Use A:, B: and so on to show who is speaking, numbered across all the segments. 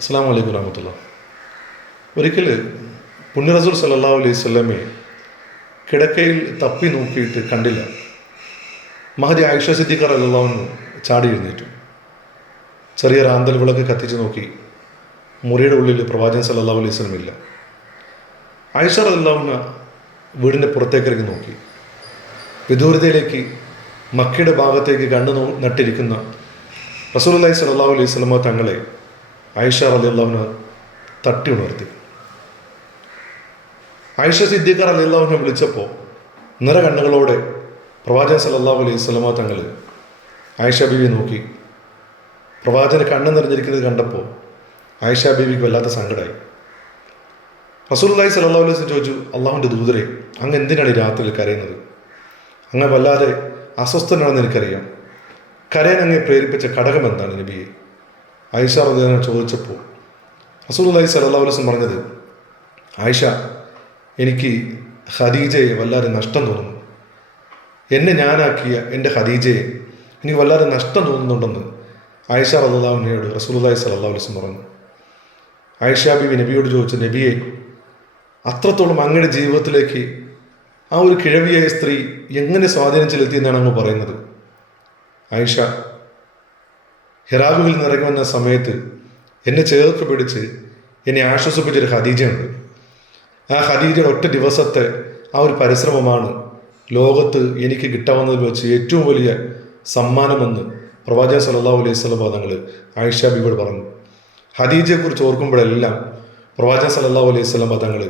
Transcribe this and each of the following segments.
A: അസ്സാം വലൈക്കും വരഹമത്തുള്ള ഒരിക്കൽ പുണ്യറസൂർ സല്ലാ അലൈഹി സ്വലമെ കിടക്കയിൽ തപ്പി നോക്കിയിട്ട് കണ്ടില്ല. മഹതി ആയിഷ സിദ്ദീഖർ അല്ലാവുന്നു ചാടി എഴുന്നേറ്റു. ചെറിയ റാന്തൽ വിളക്ക് കത്തിച്ച് നോക്കി. മുറിയുടെ ഉള്ളിൽ പ്രവാചകൻ സല്ലാ അലൈഹി സ്വലം ഇല്ല. ആയിഷ അല്ലാവുന്ന വീടിന്റെ പുറത്തേക്കിറങ്ങി നോക്കി. വിദൂരതയിലേക്ക് മക്കയുടെ ഭാഗത്തേക്ക് കണ്ണു നട്ടിരിക്കുന്ന റസൂൽ അള്ളഹി സല്ലാ അലൈഹി സ്വലമ തങ്ങളെ ആയിഷ റലിയുള്ളവന് തട്ടി ഉണർത്തി. ആയിഷ സിദ്ദീഖർ അലിയുള്ളവനെ വിളിച്ചപ്പോൾ നിറ കണ്ണുകളോടെ പ്രവാചകൻ സല്ലല്ലാഹു അലൈഹി സ്വലമ തങ്ങൾ ആയിഷ ബീവി നോക്കി. പ്രവാചകന് കണ്ണ് നിറഞ്ഞിരിക്കുന്നത് കണ്ടപ്പോൾ ആയിഷ ബീവിക്ക് വല്ലാത്ത സങ്കടമായി റസൂലുള്ളാഹി സല്ലല്ലാഹു അലൈഹി ചോദിച്ചു അള്ളാഹുവിന്റെ ദൂതരെ അങ്ങ് എന്തിനാണ് ഈ രാത്രിയിൽ കരയുന്നത്? അങ്ങ് വല്ലാതെ അസ്വസ്ഥനാണെന്ന് എനിക്കറിയാം. കരയാൻ അങ്ങ് പ്രേരിപ്പിച്ച ഘടകം എന്താണ് നബിയെ? ആയിഷ റദിയാന ചോദിച്ചപ്പോൾ സല്ലല്ലാഹു അലൈഹി വസല്ലം പറഞ്ഞത് ആയിഷ എനിക്ക് ഖദീജയെ വല്ലാതെ നഷ്ടം തോന്നുന്നു. എന്നെ ഞാനാക്കിയ എന്റെ ഖദീജയെ എനിക്ക് വല്ലാതെ നഷ്ടം തോന്നുന്നുണ്ടെന്ന് ആയിഷ റദാഹുനയോട് റസൂലുള്ളാഹി സല്ലല്ലാഹു അലൈഹി വസല്ലം പറഞ്ഞു. ആയിഷ ബിബി നബിയോട് ചോദിച്ച നബിയെ അത്രത്തോളം അങ്ങയുടെ ജീവിതത്തിലേക്ക് ആ ഒരു കിഴവിയായ സ്ത്രീ എങ്ങനെ സ്വാധീനം ചെലുത്തിയെന്നാണ് അങ്ങ് പറയുന്നത്? ആയിഷ ഹിറാബുവിൽ നിന്ന് ഇറങ്ങി വന്ന സമയത്ത് എന്നെ ചേർത്ത് പിടിച്ച് എന്നെ ആശ്വസിപ്പിച്ചൊരു ഖദീജയുണ്ട്. ആ ഖദീജയുടെ ഒറ്റ ദിവസത്തെ ആ ഒരു പരിശ്രമമാണ് ലോകത്ത് എനിക്ക് കിട്ടാവുന്നതിൽ വെച്ച് ഏറ്റവും വലിയ സമ്മാനമെന്ന് പ്രവാചകൻ സല്ലല്ലാഹു അലൈഹി സ്വലം പദങ്ങൾ ആയിഷ ബിബിയോട് പറഞ്ഞു. ഹദീജയെക്കുറിച്ച് ഓർക്കുമ്പോഴെല്ലാം പ്രവാചകൻ സല്ലല്ലാഹു അലൈഹി സ്വലം പദങ്ങൾ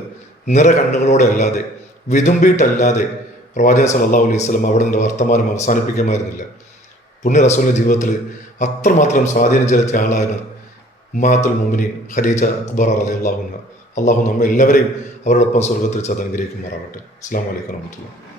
A: നിറ കണ്ണുകളോടെ അല്ലാതെ വിതുമ്പിയിട്ടല്ലാതെ പ്രവാചകൻ സല്ലല്ലാഹു അലൈഹി സ്വലം അവിടെ നിന്ന് വർത്തമാനം അവസാനിപ്പിക്കുമായിരുന്നില്ല. പുണ്യ റസൂലിന്റെ ജീവിതത്തിൽ അത്രമാത്രം സ്വാധീനം ചെലുത്തിയ ആളാണ് ഉമ്മാത്തുൽ മുമിനീൻ ഖദീജ അക്ബർ അലി അള്ളാഹുന അള്ളാഹു നമ്മെ എല്ലാവരെയും അവരോടൊപ്പം സ്വർഗത്തിൽ ചത് അനുഗ്രഹിക്കുമാറാവട്ടെ അസ്സാം വലൈക്കും വാഹമത്തുള്ള